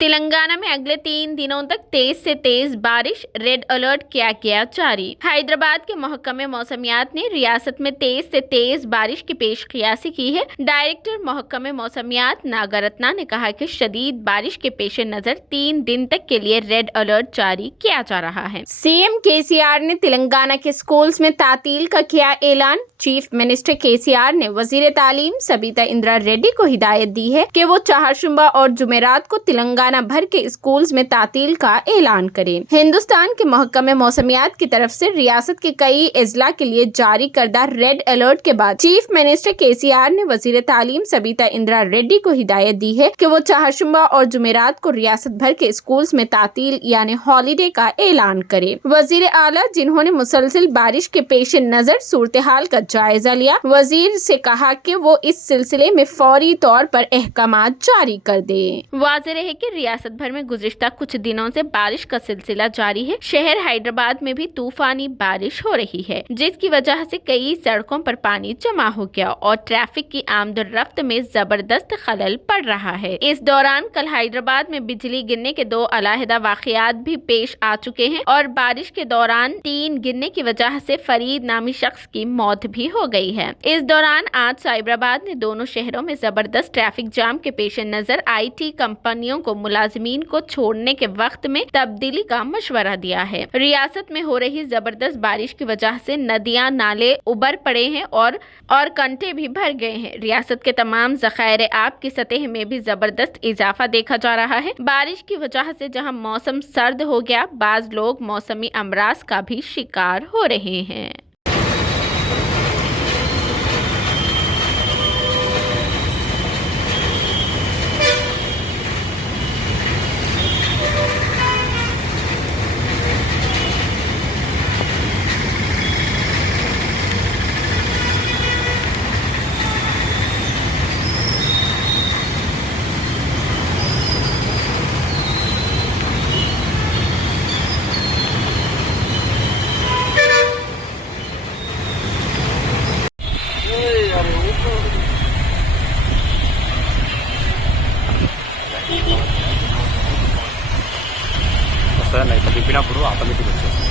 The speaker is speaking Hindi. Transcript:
तेलंगाना में अगले 3 दिनों तक तेज से तेज बारिश, रेड अलर्ट किया गया जारी। हैदराबाद के महकमे मौसमियात ने रियासत में तेज से तेज बारिश की पेशकयासी की है। डायरेक्टर महकमे मौसमियात नागरत्ना ने कहा कि शदीद बारिश के पेश नजर 3 दिन तक के लिए रेड अलर्ट जारी किया जा रहा है। सीएम केसीआर ने तेलंगाना के स्कूल्स में तातील का किया ऐलान। चीफ मिनिस्टर केसीआर ने वजीर तालीम सबिता इंद्रा रेड्डी को हिदायत दी है कि वो चाहरशुम्बा और जुमेरात को तेलंगाना भर के स्कूल्स में तातील का ऐलान करें। हिंदुस्तान के महकमे मौसमियात की तरफ से रियासत के कई अजला के लिए जारी करदा रेड अलर्ट के बाद चीफ मिनिस्टर केसीआर ने वजीर तालीम सबिता इंद्रा रेड्डी को हिदायत दी है कि वो चाहरशुम्बा और जुमेरात को रियासत भर के स्कूल्स में तातील यानी हॉलीडे का ऐलान करे। वजीर आला जिन्होंने मुसलसल बारिश के पेश नजर सूरत हाल का जायजा लिया, वजीर से कहा कि वो इस सिलसिले में फौरी तौर पर अहकामात जारी कर दे। वाज़ेह है कि रियासत भर में गुज़िश्ता कुछ दिनों से बारिश का सिलसिला जारी है। शहर हैदराबाद में भी तूफानी बारिश हो रही है, जिसकी वजह से कई सड़कों पर पानी जमा हो गया और ट्रैफिक की आमदोरफ्त में जबरदस्त खलल पड़ रहा है। इस दौरान कल हैदराबाद में बिजली गिरने के 2 अलहदा वाक़यात भी पेश आ चुके हैं और बारिश के दौरान 3 गिरने की वजह से फरीद नामी शख्स की मौत भी हो गई है। इस दौरान आज साइबराबाद ने दोनों शहरों में जबरदस्त ट्रैफिक जाम के पेश नजर IT कंपनियों को मुलाजिमीन को छोड़ने के वक्त में तब्दीली का मशवरा दिया है। रियासत में हो रही जबरदस्त बारिश की वजह से नदियां नाले उबर पड़े हैं और कंटे भी भर गए हैं। रियासत के तमाम ज़खायर आब की सतह में भी जबरदस्त इजाफा देखा जा रहा है। बारिश की वजह से जहां मौसम सर्द हो गया, बाज लोग मौसमी अमराज का भी शिकार हो रहे हैं। వస్తుందండి ఇట్లా తిప్పినప్పుడు ఆటోమేటిక్ వచ్చేస్తుంది.